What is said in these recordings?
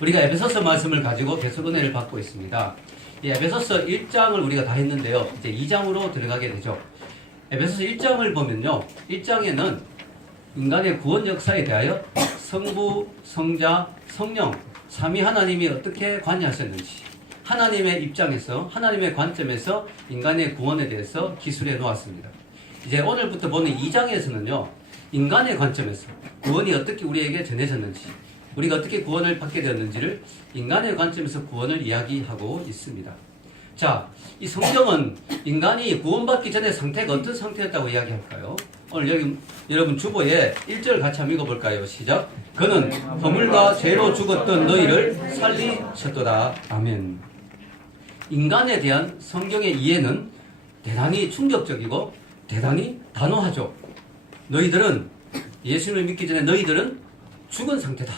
우리가 에베소서 말씀을 가지고 계속 은혜를 받고 있습니다. 이 에베소서 1장을 우리가 다 했는데요. 이제 2장으로 들어가게 되죠. 에베소서 1장을 보면요. 1장에는 인간의 구원 역사에 대하여 성부, 성자, 성령, 삼위 하나님이 어떻게 관여하셨는지 하나님의 입장에서 하나님의 관점에서 인간의 구원에 대해서 기술해 놓았습니다. 이제 오늘부터 보는 2장에서는요. 인간의 관점에서 구원이 어떻게 우리에게 전해졌는지 우리가 어떻게 구원을 받게 되었는지를 인간의 관점에서 구원을 이야기하고 있습니다. 자, 이 성경은 인간이 구원받기 전에 상태가 어떤 상태였다고 이야기할까요? 오늘 여기 여러분 주보에 1절 같이 한번 읽어볼까요? 시작. 그는 허물과 죄로 죽었던 너희를 살리셨도다. 아멘. 인간에 대한 성경의 이해는 대단히 충격적이고 대단히 단호하죠. 너희들은 예수를 믿기 전에 너희들은 죽은 상태다.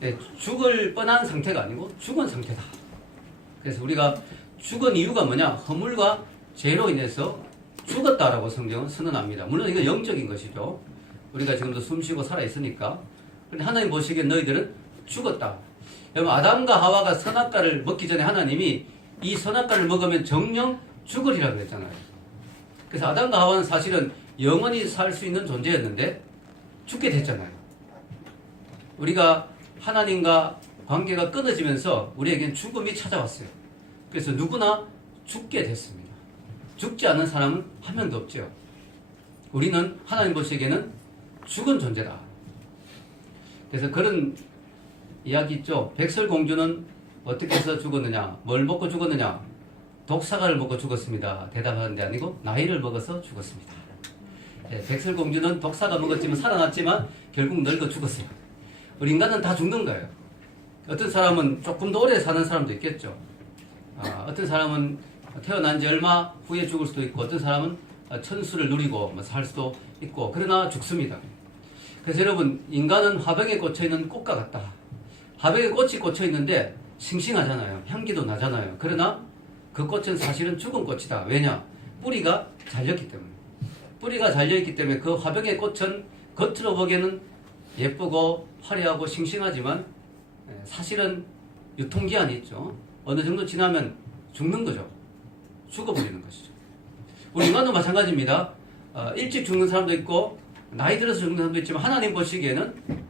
네, 죽을 뻔한 상태가 아니고 죽은 상태다. 그래서 우리가 죽은 이유가 뭐냐? 허물과 죄로 인해서 죽었다라고 성경은 선언합니다. 물론 이건 영적인 것이죠. 우리가 지금도 숨쉬고 살아있으니까. 그런데 하나님 보시기에 너희들은 죽었다. 여러분 아담과 하와가 선악과를 먹기 전에 하나님이 이 선악과를 먹으면 정령 죽으리라고 했잖아요. 그래서 아담과 하와는 사실은 영원히 살 수 있는 존재였는데 죽게 됐잖아요. 우리가 하나님과 관계가 끊어지면서 우리에겐 죽음이 찾아왔어요. 그래서 누구나 죽게 됐습니다. 죽지 않는 사람은 한 명도 없죠. 우리는 하나님 보시기에는 죽은 존재다. 그래서 그런 이야기 있죠. 백설공주는 어떻게 해서 죽었느냐? 뭘 먹고 죽었느냐? 독사과를 먹고 죽었습니다. 대답하는 데 아니고 나이를 먹어서 죽었습니다. 네, 백설공주는 독사가 먹었지만 살아났지만 결국 늙어 죽었어요. 우리 인간은 다 죽는 거예요. 어떤 사람은 조금 더 오래 사는 사람도 있겠죠. 어떤 사람은 태어난 지 얼마 후에 죽을 수도 있고 어떤 사람은 천수를 누리고 살 수도 있고 그러나 죽습니다. 그래서 여러분 인간은 화병에 꽂혀있는 꽃과 같다. 화병에 꽃이 꽂혀있는데 싱싱하잖아요. 향기도 나잖아요. 그러나 그 꽃은 사실은 죽은 꽃이다. 왜냐? 뿌리가 잘렸기 때문에. 뿌리가 잘려있기 때문에 그 화병의 꽃은 겉으로 보기에는 예쁘고 화려하고 싱싱하지만 사실은 유통기한이 있죠. 어느 정도 지나면 죽는 거죠. 죽어버리는 것이죠. 우리 인간도 마찬가지입니다. 일찍 죽는 사람도 있고 나이 들어서 죽는 사람도 있지만 하나님 보시기에는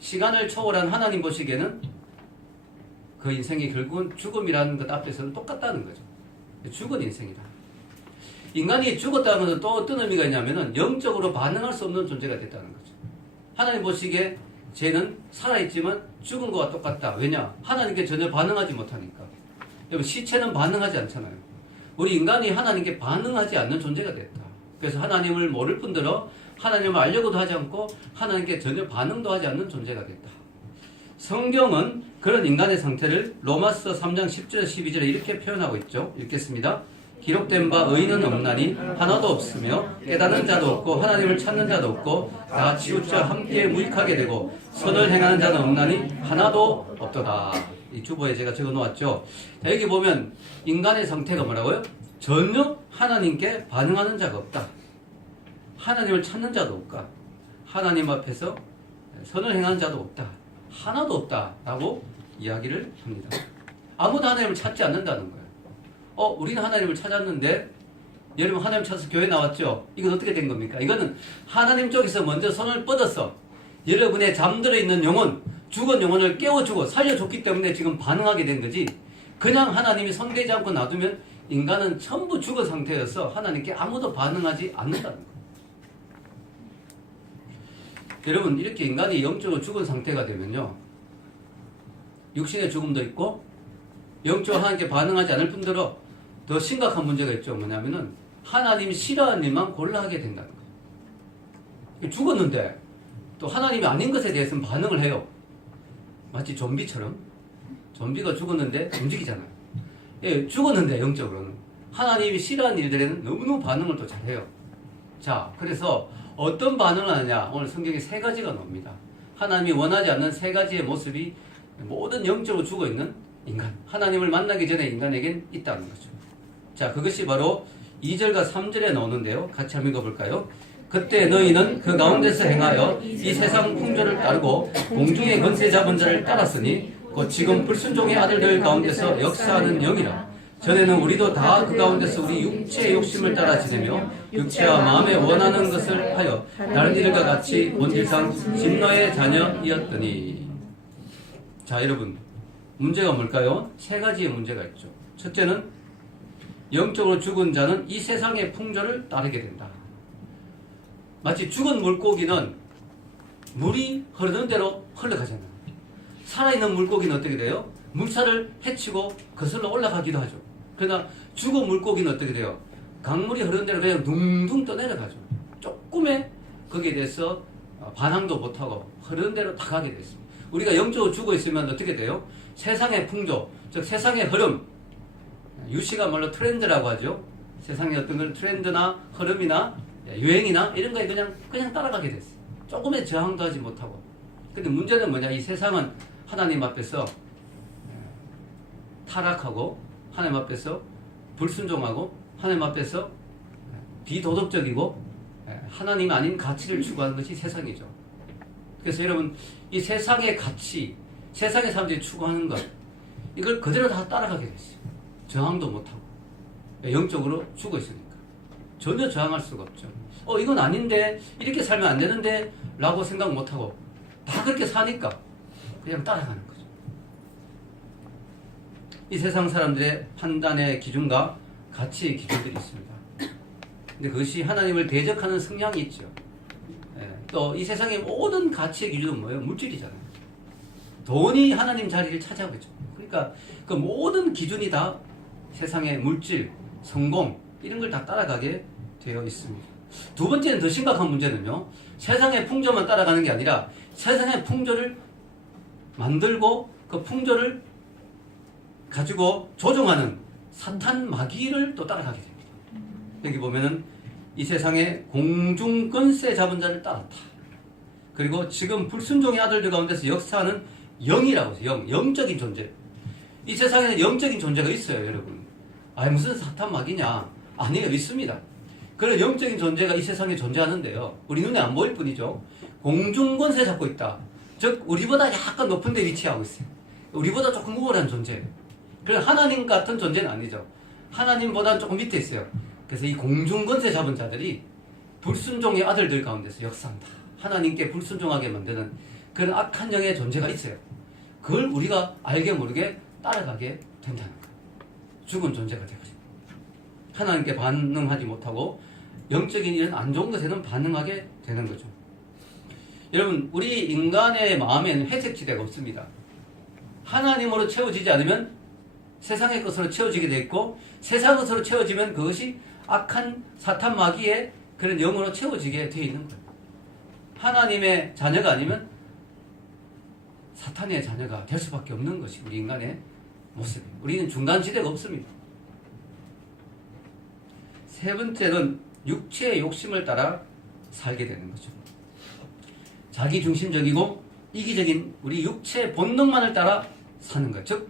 시간을 초월한 하나님 보시기에는 그 인생이 결국은 죽음이라는 것 앞에서는 똑같다는 거죠. 죽은 인생이다. 인간이 죽었다는 것은 또 어떤 의미가 있냐면은 영적으로 반응할 수 없는 존재가 됐다는 거죠. 하나님 보시기에 쟤는 살아있지만 죽은 것과 똑같다. 왜냐? 하나님께 전혀 반응하지 못하니까. 여러분 시체는 반응하지 않잖아요. 우리 인간이 하나님께 반응하지 않는 존재가 됐다. 그래서 하나님을 모를 뿐더러 하나님을 알려고도 하지 않고 하나님께 전혀 반응도 하지 않는 존재가 됐다. 성경은 그런 인간의 상태를 로마서 3장 10절 12절에 이렇게 표현하고 있죠. 읽겠습니다. 기록된 바 의인은 없나니 하나도 없으며 깨닫는 자도 없고 하나님을 찾는 자도 없고 다 치우쳐 함께 무익하게 되고 선을 행하는 자는 없나니 하나도 없도다. 이 주보에 제가 적어 놓았죠. 자, 여기 보면 인간의 상태가 뭐라고요? 전혀 하나님께 반응하는 자가 없다. 하나님을 찾는 자도 없다. 하나님 앞에서 선을 행하는 자도 없다. 하나도 없다라고 이야기를 합니다. 아무도 하나님을 찾지 않는다는 거예요. 우리는 하나님을 찾았는데 여러분 하나님 찾아서 교회 나왔죠? 이건 어떻게 된 겁니까? 이거는 하나님 쪽에서 먼저 손을 뻗어서 여러분의 잠들어 있는 영혼, 죽은 영혼을 깨워주고 살려줬기 때문에 지금 반응하게 된 거지. 그냥 하나님이 손대지 않고 놔두면 인간은 전부 죽은 상태여서 하나님께 아무도 반응하지 않는다는 거예요. 여러분 이렇게 인간이 영적으로 죽은 상태가 되면요. 육신의 죽음도 있고 영적으로 하나님께 반응하지 않을 뿐더러 더 심각한 문제가 있죠. 뭐냐면은 하나님이 싫어하는 일만 골라 하게 된다는 거예요. 죽었는데 또 하나님이 아닌 것에 대해서는 반응을 해요. 마치 좀비처럼. 좀비가 죽었는데 움직이잖아요. 예, 죽었는데 영적으로는 하나님이 싫어하는 일들에는 너무너무 반응을 또 잘해요. 자, 그래서 어떤 반응을 하느냐? 오늘 성경에 세 가지가 나옵니다. 하나님이 원하지 않는 세 가지의 모습이 모든 영적으로 죽어있는 인간, 하나님을 만나기 전에 인간에겐 있다는 거죠. 자, 그것이 바로 2절과 3절에 나오는데요. 같이 한번 읽어볼까요? 그때 너희는 그 가운데서 행하여 이 세상 풍조를 따르고 공중의 권세 잡은 자를 따랐으니 곧 지금 불순종의 아들들 가운데서 역사하는 영이라. 전에는 우리도 다 그 가운데서 우리 육체의 욕심을 따라 지내며 육체와 마음에 원하는 것을 하여 다른 이들과 같이 본질상 진노의 자녀이었더니. 자, 여러분, 문제가 뭘까요? 세 가지의 문제가 있죠. 첫째는 영적으로 죽은 자는 이 세상의 풍조를 따르게 된다. 마치 죽은 물고기는 물이 흐르는 대로 흘러가잖아요. 살아있는 물고기는 어떻게 돼요? 물살을 헤치고 거슬러 올라가기도 하죠. 그러나 죽은 물고기는 어떻게 돼요? 강물이 흐르는 대로 그냥 둥둥 떠내려가죠. 조금의 거기에 대해서 반항도 못하고 흐르는 대로 다 가게 됐습니다. 우리가 영적으로 죽어 있으면 어떻게 돼요? 세상의 풍조, 즉 세상의 흐름, 유시가 말로 트렌드라고 하죠. 세상의 어떤 걸 트렌드나 흐름이나 유행이나 이런 거에 그냥 따라가게 됐어요. 조금의 저항도 하지 못하고. 근데 문제는 뭐냐? 이 세상은 하나님 앞에서 타락하고 하나님 앞에서 불순종하고 하나님 앞에서 비도덕적이고 하나님 아닌 가치를 추구하는 것이 세상이죠. 그래서 여러분, 이 세상의 가치, 세상의 사람들이 추구하는 것, 이걸 그대로 다 따라가게 됐어요. 저항도 못하고. 영적으로 죽어 있으니까. 전혀 저항할 수가 없죠. 이건 아닌데, 이렇게 살면 안 되는데, 라고 생각 못하고, 다 그렇게 사니까, 그냥 따라가는 거죠. 이 세상 사람들의 판단의 기준과 가치의 기준들이 있습니다. 근데 그것이 하나님을 대적하는 성향이 있죠. 또 이 세상의 모든 가치의 기준은 뭐예요? 물질이잖아요. 돈이 하나님 자리를 차지하고 있죠. 그러니까 그 모든 기준이 다 세상의 물질, 성공 이런 걸 다 따라가게 되어 있습니다. 두 번째는 더 심각한 문제는요. 세상의 풍조만 따라가는 게 아니라 세상의 풍조를 만들고 그 풍조를 가지고 조종하는 사탄 마귀를 또 따라가게 됩니다. 여기 보면은 이 세상에 공중권세 잡은 자를 따랐다. 그리고 지금 불순종의 아들들 가운데서 역사하는 영이라고 해서 영적인 존재. 이 세상에는 영적인 존재가 있어요, 여러분. 무슨 사탄 마귀냐? 아니에요, 있습니다. 그런 영적인 존재가 이 세상에 존재하는데요. 우리 눈에 안 보일 뿐이죠. 공중권세 잡고 있다. 즉 우리보다 약간 높은 데 위치하고 있어요. 우리보다 조금 우월한 존재예요. 그래서 하나님 같은 존재는 아니죠. 하나님보다는 조금 밑에 있어요. 그래서 이 공중권세 잡은 자들이 불순종의 아들들 가운데서 역사한다. 하나님께 불순종하게 만드는 그런 악한 영의 존재가 있어요. 그걸 우리가 알게 모르게 따라가게 된다는 거예요. 죽은 존재가 되어집니다. 하나님께 반응하지 못하고 영적인 이런 안 좋은 것에는 반응하게 되는 거죠. 여러분, 우리 인간의 마음에는 회색지대가 없습니다. 하나님으로 채워지지 않으면 세상의 것으로 채워지게 돼 있고, 세상 것으로 채워지면 그것이 악한 사탄 마귀의 그런 영으로 채워지게 돼 있는 거예요. 하나님의 자녀가 아니면 사탄의 자녀가 될 수밖에 없는 것이 우리 인간의 모습이에요. 우리는 중간지대가 없습니다. 세 번째는 육체의 욕심을 따라 살게 되는 거죠. 자기중심적이고 이기적인 우리 육체의 본능만을 따라 사는 것. 즉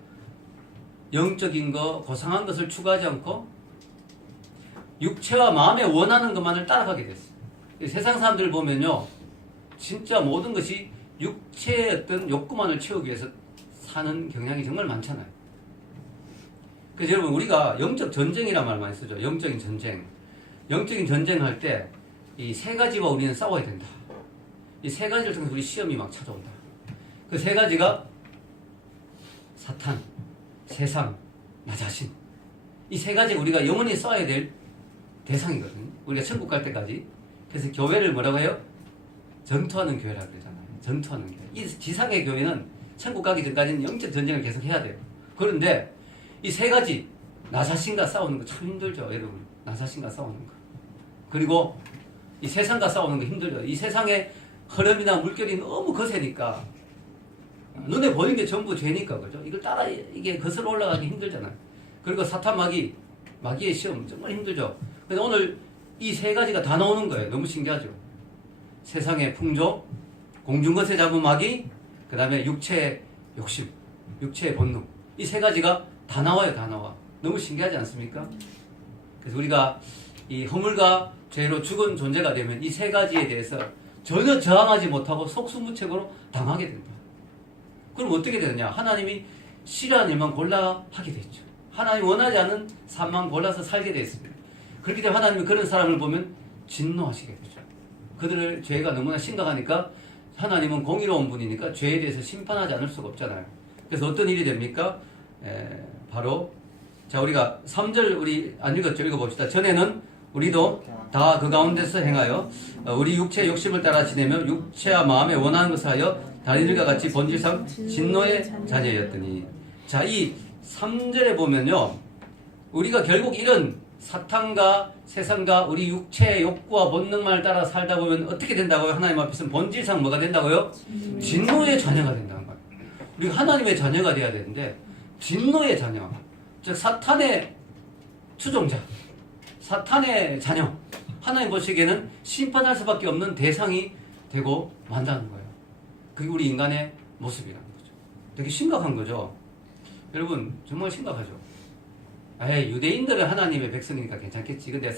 영적인 거, 고상한 것을 추구하지 않고 육체와 마음에 원하는 것만을 따라가게 됐어요. 세상 사람들 보면요, 진짜 모든 것이 육체의 어떤 욕구만을 채우기 위해서 사는 경향이 정말 많잖아요. 그래서 여러분, 우리가 영적 전쟁이라는 말 많이 쓰죠. 영적인 전쟁. 영적인 전쟁할 때 이 세 가지와 우리는 싸워야 된다. 이 세 가지를 통해서 우리 시험이 막 찾아온다. 그 세 가지가 사탄, 세상, 나 자신. 이 세 가지 우리가 영원히 써야 될 대상이거든요. 우리가 천국 갈 때까지. 그래서 교회를 뭐라고 해요? 전투하는 교회라고 그러잖아요. 전투하는 교회. 이 지상의 교회는 천국 가기 전까지는 영적 전쟁을 계속 해야 돼요. 그런데 이 세 가지, 나 자신과 싸우는 거 참 힘들죠, 여러분. 나 자신과 싸우는 거. 그리고 이 세상과 싸우는 거 힘들죠. 이 세상의 흐름이나 물결이 너무 거세니까, 눈에 보이는 게 전부 죄니까, 그죠? 이걸 따라, 이게 거슬러 올라가기 힘들잖아요. 그리고 사탄 마귀의 시험 정말 힘들죠. 근데 오늘 이 세 가지가 다 나오는 거예요. 너무 신기하죠? 세상의 풍조, 공중것에 잡은 마귀, 그 다음에 육체의 욕심, 육체의 본능. 이 세 가지가 다 나와요, 다 나와. 너무 신기하지 않습니까? 그래서 우리가 이 허물과 죄로 죽은 존재가 되면 이 세 가지에 대해서 전혀 저항하지 못하고 속수무책으로 당하게 된다. 그럼 어떻게 되느냐? 하나님이 싫어하는 일만 골라 하게 됐죠. 하나님 원하지 않은 삶만 골라서 살게 됐습니다. 그렇기 때문에 하나님이 그런 사람을 보면 진노하시게 되죠. 그들의 죄가 너무나 심각하니까 하나님은 공의로운 분이니까 죄에 대해서 심판하지 않을 수가 없잖아요. 그래서 어떤 일이 됩니까? 바로 자 우리가 3절 우리 안 읽었죠? 읽어봅시다. 전에는 우리도 다 그 가운데서 행하여 우리 육체의 욕심을 따라 지내며 육체와 마음에 원하는 것을 하여 다른 일과 같이 본질상 진노의 자녀였더니 자 이 3절에 보면요 우리가 결국 이런 사탄과 세상과 우리 육체의 욕구와 본능만을 따라 살다 보면 어떻게 된다고요? 하나님 앞에서는 본질상 뭐가 된다고요? 진노의 자녀가 된다는 거예요. 우리가 하나님의 자녀가 돼야 되는데 진노의 자녀 즉 사탄의 추종자 사탄의 자녀 하나님 보시기에는 심판할 수밖에 없는 대상이 되고 만다는 거예요. 그게 우리 인간의 모습이라는 거죠. 되게 심각한 거죠. 여러분 정말 심각하죠. 유대인들은 하나님의 백성이니까 괜찮겠지. 근데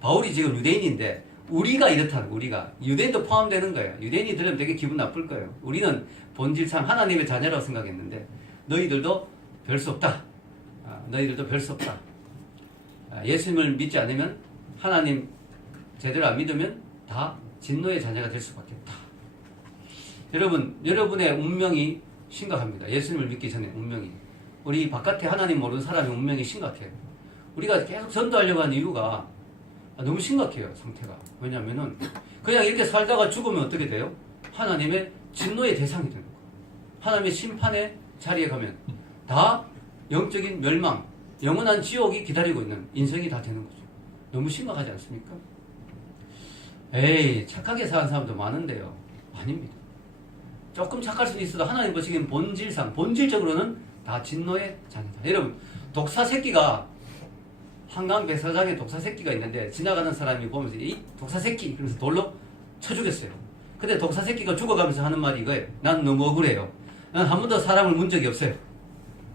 바울이 지금 유대인인데 우리가 이렇다는 우리가 유대인도 포함되는 거예요. 유대인이 들으면 되게 기분 나쁠 거예요. 우리는 본질상 하나님의 자녀라고 생각했는데 너희들도 별 수 없다. 너희들도 별 수 없다. 예수님을 믿지 않으면 하나님 제대로 안 믿으면 다 진노의 자녀가 될 수밖에 없다. 여러분, 여러분의 운명이 심각합니다. 예수님을 믿기 전에 운명이. 우리 바깥에 하나님 모르는 사람의 운명이 심각해요. 우리가 계속 전도하려고 하는 이유가 너무 심각해요, 상태가. 왜냐면은 그냥 이렇게 살다가 죽으면 어떻게 돼요? 하나님의 진노의 대상이 되는 거예요. 하나님의 심판의 자리에 가면 다 영적인 멸망, 영원한 지옥이 기다리고 있는 인생이 다 되는 거죠. 너무 심각하지 않습니까? 착하게 사는 사람도 많은데요. 아닙니다. 조금 착할 수는 있어도 하나님 보시기엔 본질적으로는 다 진노의 자녀다. 여러분, 독사 새끼가 한강 백사장에 독사 새끼가 있는데 지나가는 사람이 보면서 이 독사 새끼 그래서 돌로 쳐 죽였어요. 근데 독사 새끼가 죽어가면서 하는 말이 이거예요. 난 너무 억울해요. 난 한 번도 사람을 문 적이 없어요.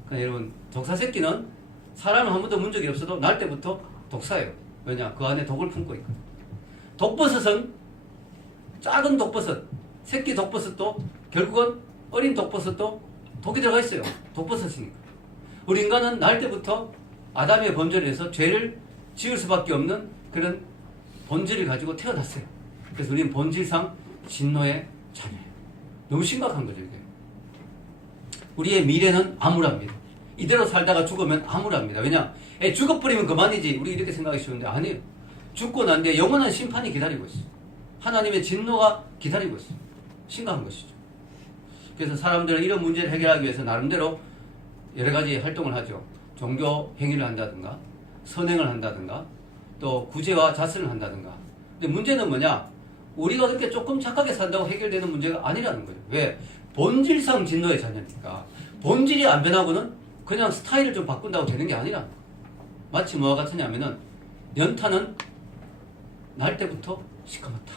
그러니까 여러분, 독사 새끼는 사람을 한 번도 문 적이 없어도 날 때부터 독사예요. 왜냐? 그 안에 독을 품고 있거든. 독버섯은 작은 독버섯, 새끼 독버섯도 결국은 어린 독버섯도 독이 들어가 있어요. 독버섯이니까. 우리 인간은 날 때부터 아담의 범죄를 해서 죄를 지을 수밖에 없는 그런 본질을 가지고 태어났어요. 그래서 우리는 본질상 진노의 자녀예요. 너무 심각한 거죠, 이게. 우리의 미래는 암울합니다. 이대로 살다가 죽으면 암울합니다. 왜냐? 죽어버리면 그만이지. 우리 이렇게 생각하기 쉬운데 아니에요. 죽고 난 뒤에 영원한 심판이 기다리고 있어요. 하나님의 진노가 기다리고 있어요. 심각한 것이죠. 그래서 사람들은 이런 문제를 해결하기 위해서 나름대로 여러 가지 활동을 하죠. 종교 행위를 한다든가 선행을 한다든가 또 구제와 자선을 한다든가. 근데 문제는 뭐냐? 우리가 그렇게 조금 착하게 산다고 해결되는 문제가 아니라는 거예요. 왜? 본질상 진노의 자녀니까. 본질이 안 변하고는 그냥 스타일을 좀 바꾼다고 되는 게 아니라는 거예요. 마치 뭐와 같으냐면은 연탄은 날 때부터 시커멓다.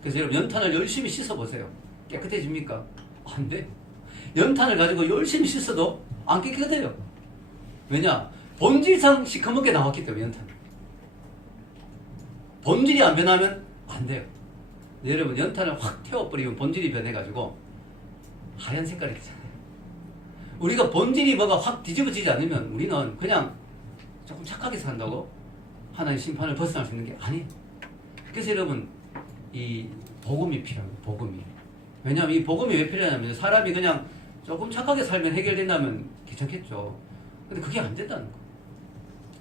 그래서 여러분 연탄을 열심히 씻어보세요. 깨끗해집니까? 안 돼요. 연탄을 가지고 열심히 씻어도 안 깨끗해요. 왜냐? 본질상 시커멓게 나왔기 때문에 연탄은. 본질이 안 변하면 안 돼요. 여러분 연탄을 확 태워버리면 본질이 변해가지고 하얀 색깔이 되잖아요. 우리가 본질이 뭐가 확 뒤집어지지 않으면 우리는 그냥 조금 착하게 산다고 하나님의 심판을 벗어날 수 있는 게 아니에요. 그래서 여러분 이 복음이 필요합니다. 복음이. 왜냐하면 이 복음이 왜 필요하냐면 사람이 그냥 조금 착하게 살면 해결된다면 괜찮겠죠. 근데 그게 안 된다는 거예요.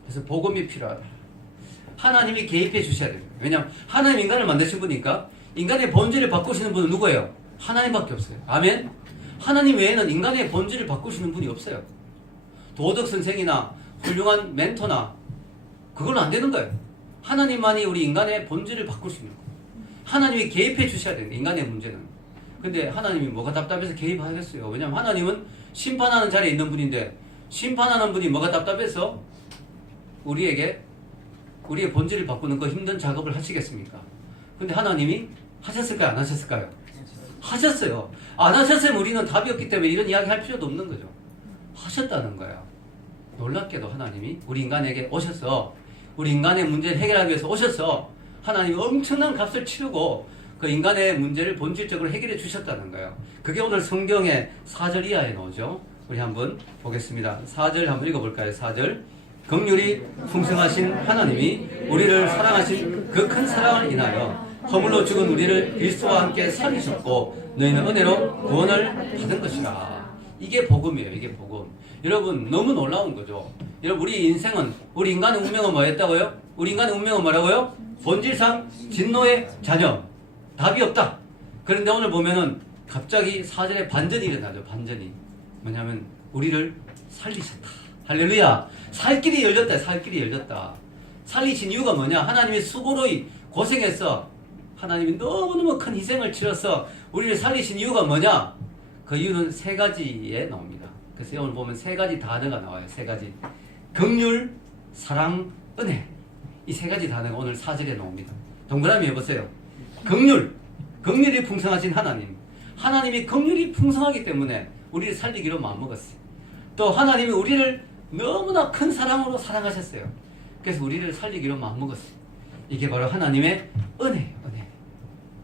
그래서 복음이 필요하다. 하나님이 개입해 주셔야 됩니다. 왜냐하면 하나님 인간을 만드신 분이니까 인간의 본질을 바꾸시는 분은 누구예요? 하나님밖에 없어요. 아멘? 하나님 외에는 인간의 본질을 바꾸시는 분이 없어요. 도덕 선생이나 훌륭한 멘토나 그건 안 되는 거예요. 하나님만이 우리 인간의 본질을 바꿀 수 있는 거예요. 하나님이 개입해 주셔야 돼요. 인간의 문제는. 근데 하나님이 뭐가 답답해서 개입하겠어요. 왜냐하면 하나님은 심판하는 자리에 있는 분인데 심판하는 분이 뭐가 답답해서 우리에게 우리의 본질을 바꾸는 그 힘든 작업을 하시겠습니까? 근데 하나님이 하셨을까요? 안 하셨을까요? 하셨어요. 안 하셨으면 우리는 답이 없기 때문에 이런 이야기 할 필요도 없는 거죠. 하셨다는 거야. 놀랍게도 하나님이 우리 인간에게 오셔서 우리 인간의 문제를 해결하기 위해서 오셔서 하나님이 엄청난 값을 치르고 그 인간의 문제를 본질적으로 해결해 주셨다는 거예요. 그게 오늘 성경의 4절 이하에 나오죠. 우리 한번 보겠습니다. 4절 한번 읽어볼까요? 4절. 긍휼이 풍성하신 하나님이 우리를 사랑하신 그 큰 사랑을 인하여 허물로 죽은 우리를 그리스도와 함께 살리셨고 너희는 은혜로 구원을 받은 것이라. 이게 복음이에요. 이게 복음. 여러분 너무 놀라운 거죠. 여러분 우리 인생은, 우리 인간의 운명은 뭐였다고요? 우리 인간의 운명은 뭐라고요? 본질상 진노의 자녀. 답이 없다. 그런데 오늘 보면은 갑자기 4절에 반전이 일어나죠. 반전이. 뭐냐면 우리를 살리셨다. 할렐루야. 살 길이 열렸다. 살 길이 열렸다. 살리신 이유가 뭐냐? 하나님이 수고로 고생해서 하나님이 너무너무 큰 희생을 치러서 우리를 살리신 이유가 뭐냐? 그 이유는 세 가지에 나옵니다. 그래서 오늘 보면 세 가지 단어가 나와요. 세 가지. 긍휼, 사랑, 은혜. 이 세 가지 단어가 오늘 4절에 나옵니다. 동그라미 해보세요. 긍휼. 긍휼이 풍성하신 하나님. 하나님이 긍휼이 풍성하기 때문에 우리를 살리기로 마음먹었어요. 또 하나님이 우리를 너무나 큰 사랑으로 사랑하셨어요. 그래서 우리를 살리기로 마음먹었어요. 이게 바로 하나님의 은혜예요. 은혜.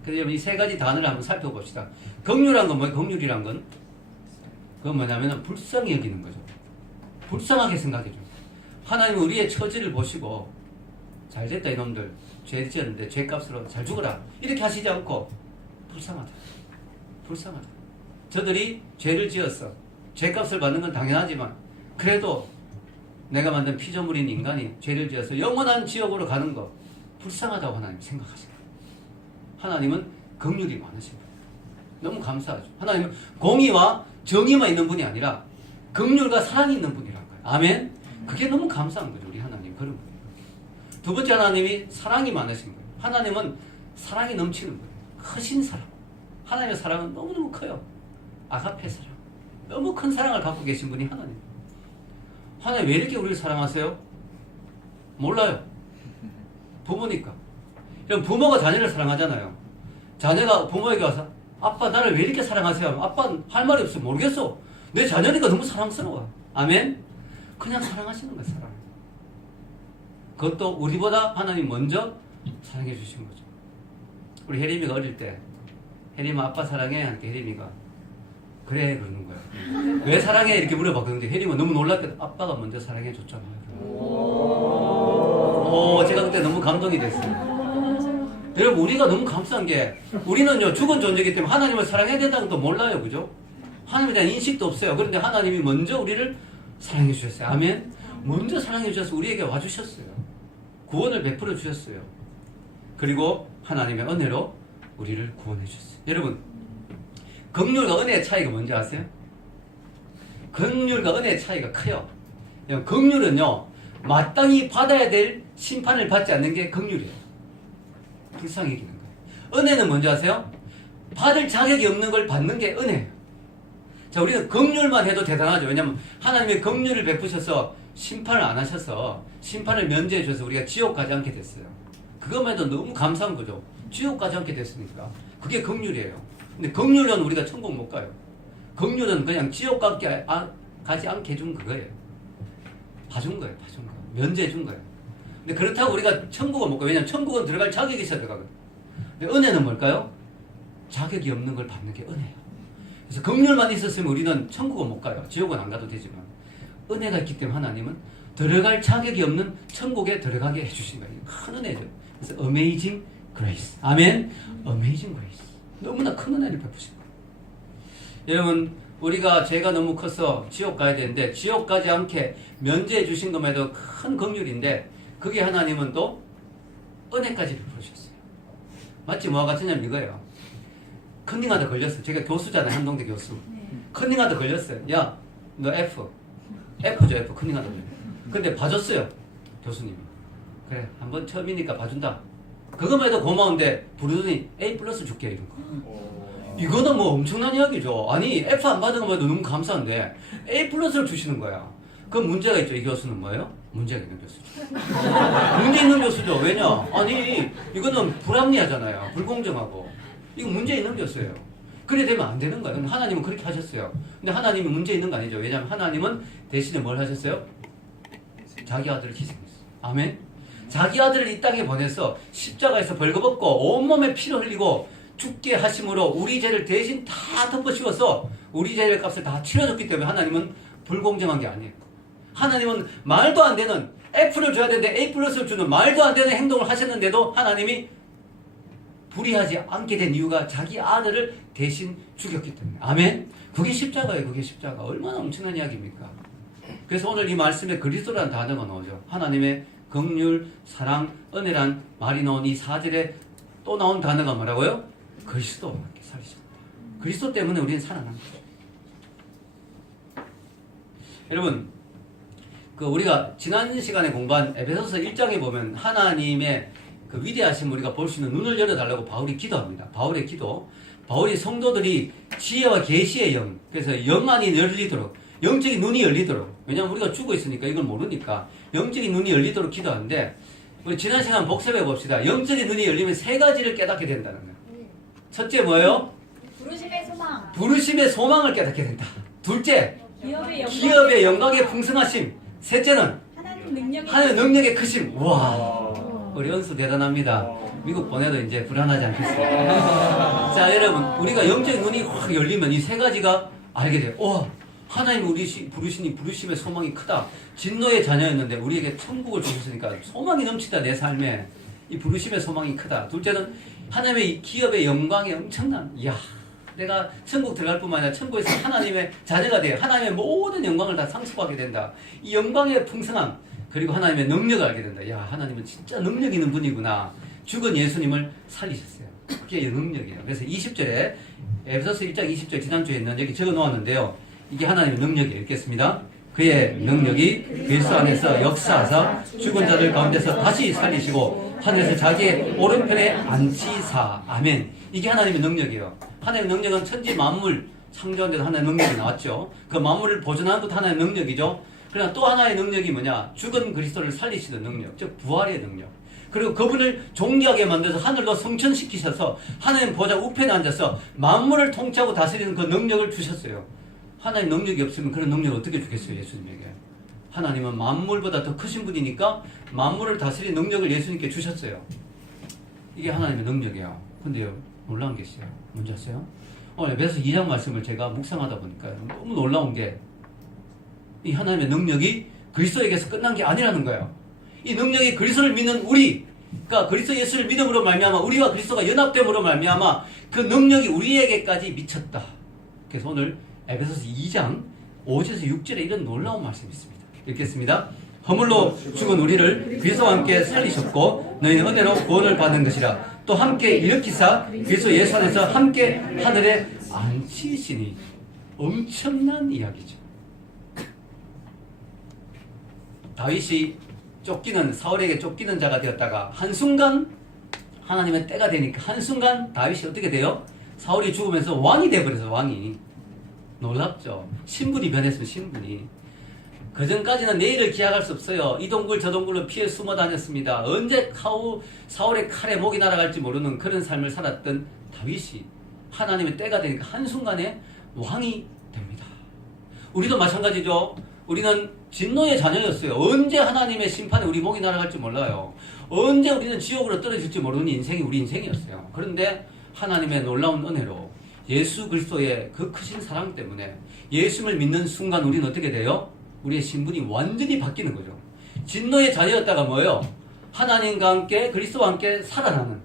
그래서 여러분 이 세 가지 단어를 한번 살펴봅시다. 긍휼한 건 뭐예요? 긍휼이란 건? 그건 뭐냐면 불쌍히 여기는 거죠. 불쌍하게 생각해줘. 하나님은 우리의 처지를 보시고 잘됐다 이놈들. 죄 지었는데 죄값으로 잘 죽어라. 이렇게 하시지 않고 불쌍하다. 불쌍하다. 저들이 죄를 지었어. 죄값을 받는 건 당연하지만 그래도 내가 만든 피조물인 인간이 죄를 지어서 영원한 지옥으로 가는 거 불쌍하다고 하나님 생각하세요. 하나님은 긍휼이 많으신 분. 너무 감사하죠. 하나님은 공의와 정의만 있는 분이 아니라 긍휼과 사랑이 있는 분이란 거예요. 아멘. 그게 너무 감사한 거죠. 우리 하나님 그런 분이에요. 두 번째 하나님이 사랑이 많으신 거예요. 하나님은 사랑이 넘치는 거예요. 크신 사랑. 하나님의 사랑은 너무너무 커요. 아가페 사랑. 너무 큰 사랑을 갖고 계신 분이 하나님. 하나님 왜 이렇게 우리를 사랑하세요? 몰라요. 부모니까. 그럼 부모가 자녀를 사랑하잖아요. 자녀가 부모에게 와서 아빠 나를 왜 이렇게 사랑하세요? 아빠는 할 말이 없어. 모르겠어. 내 자녀니까 너무 사랑스러워. 아멘? 그냥 사랑하시는 거예요. 사랑. 그것도 우리보다 하나님 먼저 사랑해 주신 거죠. 우리 혜림이가 어릴 때 혜림아 아빠 사랑해? 하니까 혜림이가 그래 그러는 거예요. 왜 사랑해? 이렇게 물어봤거든요. 혜림은 너무 놀랍게 아빠가 먼저 사랑해 줬잖아요. 제가 그때 너무 감동이 됐어요. 여러분 우리가 너무 감사한 게 우리는요 죽은 존재이기 때문에 하나님을 사랑해야 된다는 것도 몰라요. 그죠? 하나님에 대한 인식도 없어요. 그런데 하나님이 먼저 우리를 사랑해 주셨어요. 아멘. 먼저 사랑해 주셔서 우리에게 와주셨어요. 구원을 베풀어 주셨어요. 그리고 하나님의 은혜로 우리를 구원해 주셨어요. 여러분 긍휼과 은혜의 차이가 뭔지 아세요? 긍휼과 은혜의 차이가 커요. 긍휼은요 마땅히 받아야 될 심판을 받지 않는 게 긍휼이에요. 불쌍히 여기는 거예요. 은혜는 뭔지 아세요? 받을 자격이 없는 걸 받는 게 은혜예요. 자, 우리는 긍휼만 해도 대단하죠. 왜냐하면 하나님의 긍휼을 베푸셔서 심판을 안 하셔서 심판을 면제해 줘서 우리가 지옥 가지 않게 됐어요. 그것만 해도 너무 감사한 거죠. 지옥 가지 않게 됐으니까. 그게 긍휼이에요. 근데 긍휼은 우리가 천국 못 가요. 긍휼은 그냥 지옥 가지 않게 해준 그거예요. 봐준 거예요. 봐준 거. 면제해 준 거예요. 근데 그렇다고 우리가 천국을 못 가요. 왜냐하면 천국은 들어갈 자격이 있어야 들어가거든요. 근데 은혜는 뭘까요? 자격이 없는 걸 받는 게 은혜예요. 그래서 긍휼만 있었으면 우리는 천국은 못 가요. 지옥은 안 가도 되지만 은혜가 있기 때문에 하나님은 들어갈 자격이 없는 천국에 들어가게 해주신 거예요. 큰 은혜죠. 그래서 Amazing Grace. 아멘. Amazing Grace. 너무나 큰 은혜를 베푸신 거예요. 여러분 우리가 죄가 너무 커서 지옥 가야 되는데 지옥 가지 않게 면제해 주신 것만해도 큰 긍휼인데 그게 하나님은 또 은혜까지 베푸셨어요. 마치 뭐와 같으냐면 이거예요. 컨닝하다 걸렸어요. 제가 교수잖아요. 한동대 교수. 컨닝하다 걸렸어요. 야, 너 F죠, F. 컨닝하다 걸렸어요. 근데 봐줬어요. 교수님이. 그래, 한번 처음이니까 봐준다. 그것만 해도 고마운데 부르더니 A+ 줄게 이런 거. 이거는 뭐 엄청난 이야기죠. 아니 F 안 받은 것만 해도 너무 감사한데 A+를 주시는 거야. 그 문제가 있죠. 이 교수는 뭐예요? 문제가 있는 교수죠. 문제 있는 교수죠. 왜냐? 아니 이거는 불합리하잖아요. 불공정하고. 이거 문제 있는 교수예요. 그래 되면 안 되는 거예요. 하나님은 그렇게 하셨어요. 근데 하나님이 문제 있는 거 아니죠. 왜냐하면 하나님은 대신에 뭘 하셨어요? 자기 아들을 희생했어요. 아멘? 자기 아들을 이 땅에 보내서 십자가에서 벌거벗고 온몸에 피를 흘리고 죽게 하심으로 우리 죄를 대신 다 덮어씌워서 우리 죄의 값을 다 치러줬기 때문에 하나님은 불공정한 게 아니에요. 하나님은 말도 안 되는 F를 줘야 되는데 A 플러스를 주는 말도 안 되는 행동을 하셨는데도 하나님이 불의하지 않게 된 이유가 자기 아들을 대신 죽였기 때문에. 아멘. 그게 십자가예요. 그게 십자가. 얼마나 엄청난 이야기입니까? 그래서 오늘 이 말씀에 그리스도라는 단어가 나오죠. 하나님의 긍휼, 사랑, 은혜란 말이 나온 이 4절에 또 나온 단어가 뭐라고요? 그리스도와 함께 살리셨다. 그리스도 때문에 우리는 살아난 거예요. 여러분, 우리가 지난 시간에 공부한 에베소서 1장에 보면 하나님의 그 위대하심 우리가 볼 수 있는 눈을 열어달라고 바울이 기도합니다. 바울의 기도. 바울이 성도들이 지혜와 계시의 영, 그래서 영안이 열리도록, 영적인 눈이 열리도록, 왜냐하면 우리가 죽어 있으니까 이걸 모르니까 영적인 눈이 열리도록 기도하는데, 우리 지난 시간 복습해 봅시다. 영적인 눈이 열리면 세 가지를 깨닫게 된다는 거예요. 첫째 뭐예요? 부르심의 소망. 부르심의 소망을 깨닫게 된다. 둘째, 기업의 영광의 풍성하심. 셋째는 하나님 능력의 크심. 와, 우리 은수 대단합니다. 미국 보내도 이제 불안하지 않겠습니다. 자, 여러분, 우리가 영적인 눈이 확 열리면 이 세 가지가 알게 돼요. 와, 하나님 우리 부르심의 소망이 크다. 진노의 자녀였는데 우리에게 천국을 주셨으니까 소망이 넘치다. 내 삶에 이 부르심의 소망이 크다. 둘째는 하나님의 기업의 영광이 엄청난, 이야, 내가 천국 들어갈 뿐만 아니라 천국에서 하나님의 자녀가 돼 하나님의 모든 영광을 다 상속하게 된다. 이 영광의 풍성함, 그리고 하나님의 능력을 알게 된다. 야, 하나님은 진짜 능력 있는 분이구나. 죽은 예수님을 살리셨어요. 그게 능력이에요. 그래서 20절에 에베소서 1장 20절 지난주에 있는 여기 적어 놓았는데요. 이게 하나님의 능력이에요. 읽겠습니다. 그의 능력이 그리스도 안에서 역사하사 죽은 자들 가운데서 다시 살리시고 하늘에서 자기의 오른편에 앉히사. 아멘. 이게 하나님의 능력이에요. 하나님의 능력은 천지 만물 창조한 데도 하나님의 능력이 나왔죠. 그 만물을 보존하는 것도 하나님의 능력이죠. 그러나 또 하나의 능력이 뭐냐? 죽은 그리스도를 살리시는 능력, 즉 부활의 능력. 그리고 그분을 존귀하게 만들어서 하늘로 성천시키셔서 하나님 보좌 우편에 앉아서 만물을 통치하고 다스리는 그 능력을 주셨어요. 하나님 능력이 없으면 그런 능력을 어떻게 주겠어요, 예수님에게? 하나님은 만물보다 더 크신 분이니까 만물을 다스리는 능력을 예수님께 주셨어요. 이게 하나님의 능력이에요. 근데요, 놀라운 게 있어요. 뭔지 아세요? 오늘 에베소서 2장 말씀을 제가 묵상하다 보니까 너무 놀라운 게, 이 하나님의 능력이 그리스도에게서 끝난 게 아니라는 거예요. 이 능력이 그리스도를 믿는 우리, 그러니까 그리스도 예수를 믿음으로 말미암아 우리와 그리스도가 연합됨으로 말미암아 그 능력이 우리에게까지 미쳤다. 그래서 오늘 에베소서 2장 5절에서 6절에 이런 놀라운 말씀이 있습니다. 읽겠습니다. 허물로 죽은 우리를 그리스도와 함께 살리셨고 너희는 은혜로 구원을 받는 것이라. 또 함께 일으키사 그리스도 예수 안에서 함께 하늘에 앉히시니. 엄청난 이야기죠. 다윗이 사울에게 쫓기는 자가 되었다가 한순간 하나님의 때가 되니까 한순간 다윗이 어떻게 돼요? 사울이 죽으면서 왕이 돼버려서 왕이. 놀랍죠. 신분이 변했으면 신분이. 그전까지는 내일을 기약할 수 없어요. 이 동굴 저 동굴로 피해 숨어 다녔습니다. 언제 사울의 칼에 목이 날아갈지 모르는 그런 삶을 살았던 다윗이 하나님의 때가 되니까 한순간에 왕이 됩니다. 우리도 마찬가지죠. 우리는 진노의 자녀였어요. 언제 하나님의 심판에 우리 목이 날아갈지 몰라요. 언제 우리는 지옥으로 떨어질지 모르는 인생이 우리 인생이었어요. 그런데 하나님의 놀라운 은혜로 예수 그리스도의 그 크신 사랑 때문에 예수를 믿는 순간 우리는 어떻게 돼요? 우리의 신분이 완전히 바뀌는 거죠. 진노의 자녀였다가 뭐예요? 하나님과 함께 그리스도와 함께 살아나는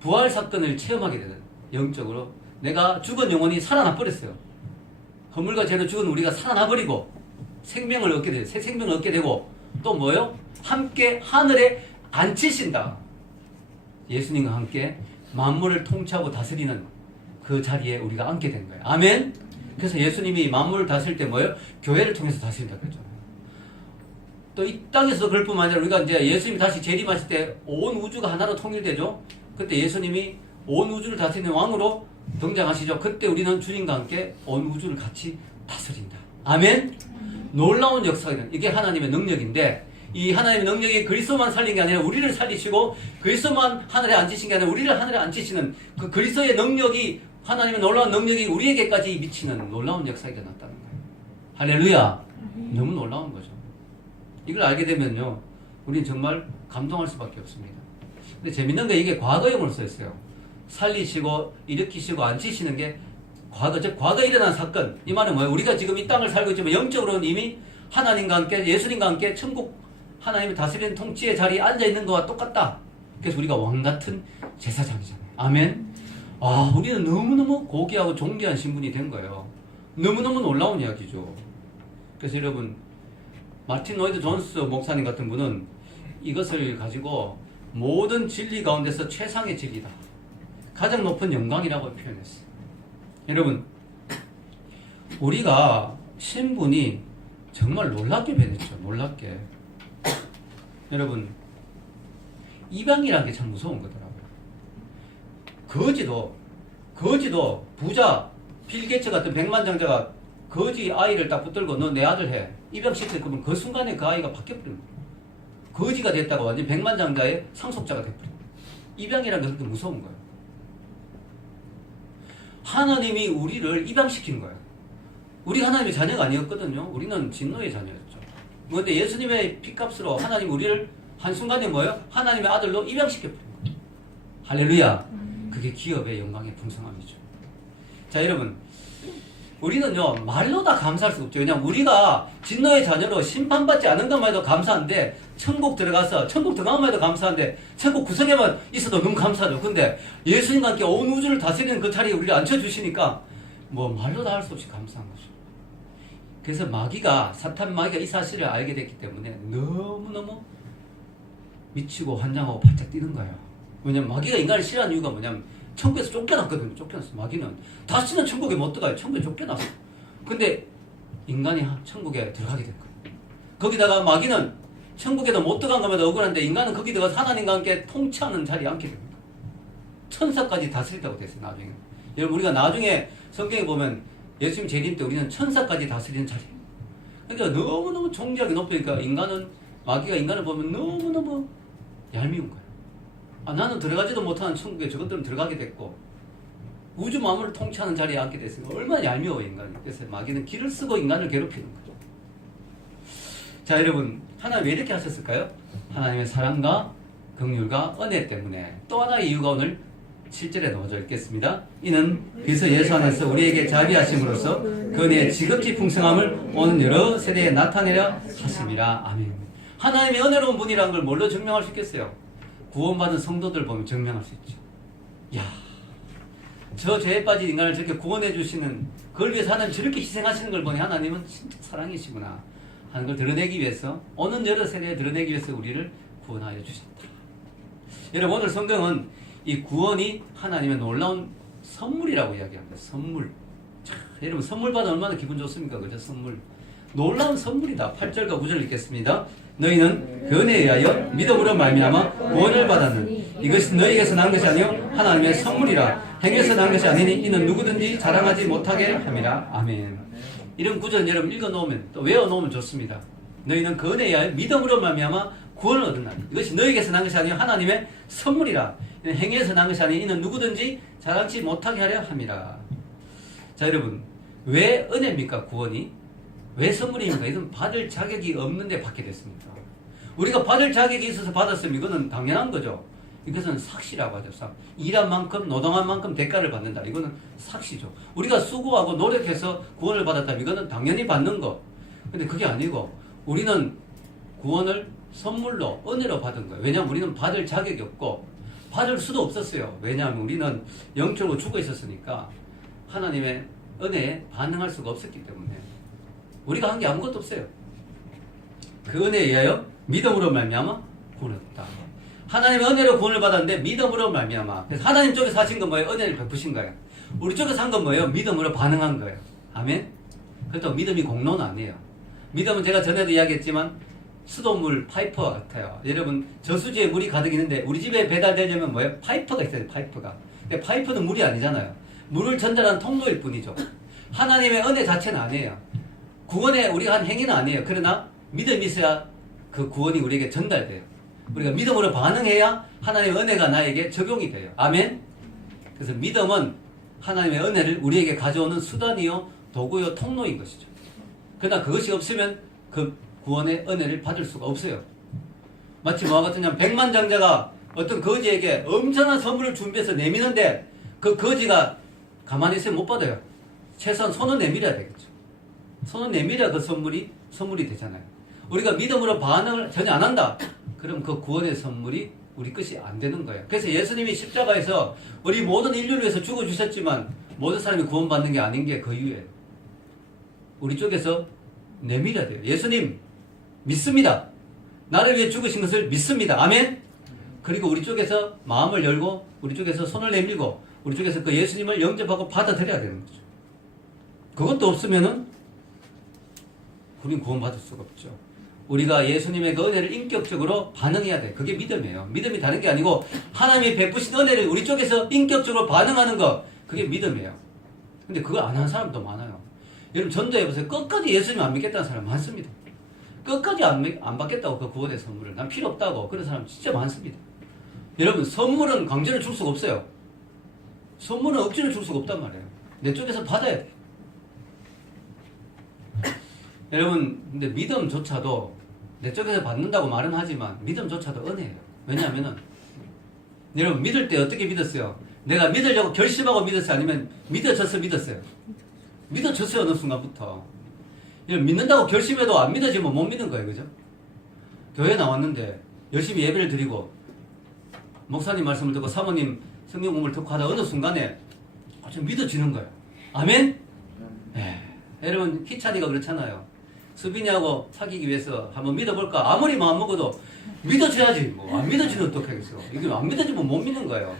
부활 사건을 체험하게 되는, 영적으로 내가 죽은 영혼이 살아나 버렸어요. 허물과 죄로 죽은 우리가 살아나 버리고 생명을 얻게 돼요. 새 생명을 얻게 되고 또 뭐예요? 함께 하늘에 앉히신다. 예수님과 함께 만물을 통치하고 다스리는 그 자리에 우리가 앉게 된 거예요. 아멘. 그래서 예수님이 만물을 다스릴 때 뭐예요? 교회를 통해서 다스린다 그랬잖아요. 또 이 땅에서도 그럴 뿐만 아니라 우리가 이제 예수님이 다시 재림하실 때 온 우주가 하나로 통일되죠. 그때 예수님이 온 우주를 다스리는 왕으로 등장하시죠. 그때 우리는 주님과 함께 온 우주를 같이 다스린다. 아멘. 놀라운 역사가 이게 하나님의 능력인데, 이 하나님의 능력이 그리스도만 살린 게 아니라 우리를 살리시고 그리스도만 하늘에 앉히신 게 아니라 우리를 하늘에 앉히시는 그 그리스도의 능력이, 하나님의 놀라운 능력이 우리에게까지 미치는 놀라운 역사가 일어났다는 거예요. 할렐루야. 너무 놀라운 거죠. 이걸 알게 되면요, 우리는 정말 감동할 수밖에 없습니다. 근데 재밌는 게 이게 과거형으로 써있어요. 살리시고 일으키시고 앉히시는 게 과거에 일어난 사건. 이 말은 뭐예요? 우리가 지금 이 땅을 살고 있지만 영적으로는 이미 하나님과 함께 예수님과 함께 천국 하나님의 다스리는 통치의 자리에 앉아있는 것과 똑같다. 그래서 우리가 왕같은 제사장이잖아요. 아멘. 우리는 너무너무 고귀하고 존귀한 신분이 된 거예요. 너무너무 놀라운 이야기죠. 그래서 여러분, 마틴 로이드 존스 목사님 같은 분은 이것을 가지고 모든 진리 가운데서 최상의 진리다, 가장 높은 영광이라고 표현했어요. 여러분, 우리가 신분이 정말 놀랍게 변했죠. 놀랍게. 여러분, 이방이라는 게 참 무서운 거더라고요. 거지도 부자 빌 게이츠 같은 백만장자가 거지 아이를 딱 붙들고 너 내 아들 해, 입양시킬 거면 그 순간에 그 아이가 바뀌어버리는 거예요. 거지가 됐다고 완전 백만장자의 상속자가 돼버려요. 입양이라는 게 그렇게 무서운 거예요. 하나님이 우리를 입양시킨 거예요. 우리 하나님의 자녀가 아니었거든요. 우리는 진노의 자녀였죠. 그런데 예수님의 피값으로 하나님 우리를 한순간에 뭐예요? 하나님의 아들로 입양시켜버린 거예요. 할렐루야. 그게 기업의 영광의 풍성함이죠. 자, 여러분, 우리는요 말로 다 감사할 수가 없죠. 왜냐하면 우리가 진노의 자녀로 심판받지 않은 것만 해도 감사한데, 천국 들어가면 해도 감사한데, 천국 구석에만 있어도 너무 감사하죠. 근데 예수님과 함께 온 우주를 다스리는 그 자리에 우리를 앉혀주시니까 뭐 말로 다 할 수 없이 감사한 거죠. 그래서 사탄 마귀가 이 사실을 알게 됐기 때문에 너무너무 미치고 환장하고 바짝 뛰는 거예요. 왜냐면 마귀가 인간을 싫어하는 이유가 뭐냐면 천국에서 쫓겨났거든요. 쫓겨났어. 마귀는 다시는 천국에 못 들어가요. 천국에 쫓겨났어. 근데 인간이 천국에 들어가게 된 거예요. 거기다가 마귀는 천국에도 못 들어간 것마다 억울한데, 인간은 거기 들어가서 하나님과 함께 통치하는 자리에 앉게 됩니다. 천사까지 다스린다고 됐어요. 나중에. 여러분, 우리가 나중에 성경에 보면 예수님 재림 때 우리는 천사까지 다스리는 자리예요. 그러니까 너무너무 존귀하게 높으니까 마귀가 인간을 보면 너무너무 얄미운 거예요. 나는 들어가지도 못하는 천국에 저것들은 들어가게 됐고, 우주 만물을 통치하는 자리에 앉게 됐으니까 얼마나 얄미워요, 인간이. 그래서 마귀는 길을 쓰고 인간을 괴롭히는 거죠. 자, 여러분, 하나님 왜 이렇게 하셨을까요? 하나님의 사랑과 긍휼과 은혜 때문에. 또 하나의 이유가 오늘 7절에 넣어져 있겠습니다. 이는 그리스도 예수 안에서 우리에게 자비하심으로써 그 은혜의 지극히 풍성함을 오는 여러 세대에 나타내려 하심이라. 아멘. 하나님의 은혜로운 분이라는 걸 뭘로 증명할 수 있겠어요? 구원받은 성도들 보면 증명할 수 있죠. 저 죄에 빠진 인간을 저렇게 구원해 주시는, 그걸 위해서 하나님 저렇게 희생하시는 걸 보니 하나님은 진짜 사랑이시구나 하는 걸 드러내기 위해서, 오는 여러 세대에 드러내기 위해서 우리를 구원하여 주셨다. 여러분, 오늘 성경은 이 구원이 하나님의 놀라운 선물이라고 이야기합니다. 선물. 자, 여러분, 선물 받으면 얼마나 기분 좋습니까? 그죠? 선물. 놀라운 선물이다. 8절과 9절 읽겠습니다. 너희는 그 은혜에 의하여 믿음으로 말미암아 구원을 받았느니 이것이 너희에게서 난 것이 아니요 하나님의 선물이라. 행해서 난 것이 아니니 이는 누구든지 자랑하지 못하게 함이라. 아멘. 이런 구절 여러분 읽어놓으면, 또 외워놓으면 좋습니다. 너희는 그 은혜에 의하여 믿음으로 말미암아 구원을 얻었나니 이것이 너희에게서 난 것이 아니요 하나님의 선물이라. 행해서 난 것이 아니니 이는 누구든지 자랑치 못하게 하려 함이라. 자, 여러분, 왜 은혜입니까? 구원이 왜 선물입니까? 이건 받을 자격이 없는데 받게 됐습니다. 우리가 받을 자격이 있어서 받았으면 이거는 당연한 거죠. 이것은 삭시라고 하죠. 일한 만큼, 노동한 만큼 대가를 받는다. 이거는 삭시죠. 우리가 수고하고 노력해서 구원을 받았다면 이거는 당연히 받는 거. 근데 그게 아니고 우리는 구원을 선물로, 은혜로 받은 거예요. 왜냐하면 우리는 받을 자격이 없고 받을 수도 없었어요. 왜냐하면 우리는 영적으로 죽어 있었으니까 하나님의 은혜에 반응할 수가 없었기 때문에 우리가 한 게 아무것도 없어요. 그 은혜에 의하여 믿음으로 말미암아 구원을 얻었다. 하나님의 은혜로 구원을 받았는데 믿음으로 말미암아. 그래서 하나님 쪽에서 하신 건 뭐예요? 은혜를 베푸신 거예요. 우리 쪽에서 한 건 뭐예요? 믿음으로 반응한 거예요. 아멘? 그렇다고 믿음이 공로는 아니에요. 믿음은 제가 전에도 이야기했지만 수돗물 파이프와 같아요. 여러분, 저수지에 물이 가득 있는데 우리 집에 배달되려면 뭐예요? 파이프가 있어요. 파이프가. 근데 파이프는 물이 아니잖아요. 물을 전달하는 통로일 뿐이죠. 하나님의 은혜 자체는 아니에요. 구원에 우리가 한 행위는 아니에요. 그러나 믿음이 있어야 그 구원이 우리에게 전달돼요. 우리가 믿음으로 반응해야 하나님의 은혜가 나에게 적용이 돼요. 아멘? 그래서 믿음은 하나님의 은혜를 우리에게 가져오는 수단이요, 도구요, 통로인 것이죠. 그러나 그것이 없으면 그 구원의 은혜를 받을 수가 없어요. 마치 뭐와 같으냐면 백만장자가 어떤 거지에게 엄청난 선물을 준비해서 내미는데 그 거지가 가만히 있으면 못 받아요. 최소한 손을 내밀어야 되겠죠. 손을 내밀어야 그 선물이 되잖아요. 우리가 믿음으로 반응을 전혀 안 한다. 그럼 그 구원의 선물이 우리 것이 안 되는 거예요. 그래서 예수님이 십자가에서 우리 모든 인류를 위해서 죽어주셨지만 모든 사람이 구원받는 게 아닌 게 그 이유예요. 우리 쪽에서 내밀어야 돼요. 예수님 믿습니다. 나를 위해 죽으신 것을 믿습니다. 아멘. 그리고 우리 쪽에서 마음을 열고 우리 쪽에서 손을 내밀고 우리 쪽에서 그 예수님을 영접하고 받아들여야 되는 거죠. 그것도 없으면은 우리는 구원받을 수가 없죠. 우리가 예수님의 그 은혜를 인격적으로 반응해야 돼. 그게 믿음이에요. 믿음이 다른 게 아니고 하나님이 베푸신 은혜를 우리 쪽에서 인격적으로 반응하는 거, 그게 믿음이에요. 근데 그거 안 하는 사람도 많아요. 여러분 전도해보세요. 끝까지 예수님 안 믿겠다는 사람 많습니다. 끝까지 안 받겠다고 그 구원의 선물을. 난 필요 없다고. 그런 사람 진짜 많습니다. 여러분 선물은 강제로 줄 수가 없어요. 선물은 억지로 줄 수가 없단 말이에요. 내 쪽에서 받아야 돼. 여러분 근데 믿음조차도 내 쪽에서 받는다고 말은 하지만 믿음조차도 은혜예요. 왜냐하면은 여러분 믿을 때 어떻게 믿었어요? 내가 믿으려고 결심하고 믿었어요? 아니면 믿어져서 믿었어요? 믿어졌어요. 어느 순간부터. 여러분 믿는다고 결심해도 안 믿어지면 못 믿는 거예요. 그죠? 교회 나왔는데 열심히 예배를 드리고 목사님 말씀을 듣고 사모님 성경 공부를 듣고 하다 어느 순간에 좀 믿어지는 거예요. 아멘? 네. 여러분 희찬이가 그렇잖아요. 수빈이하고 사귀기 위해서 한번 믿어볼까? 아무리 마음 먹어도 믿어줘야지. 뭐 안 믿어지면 어떡하겠어. 이게 안 믿어지면 못 믿는 거예요.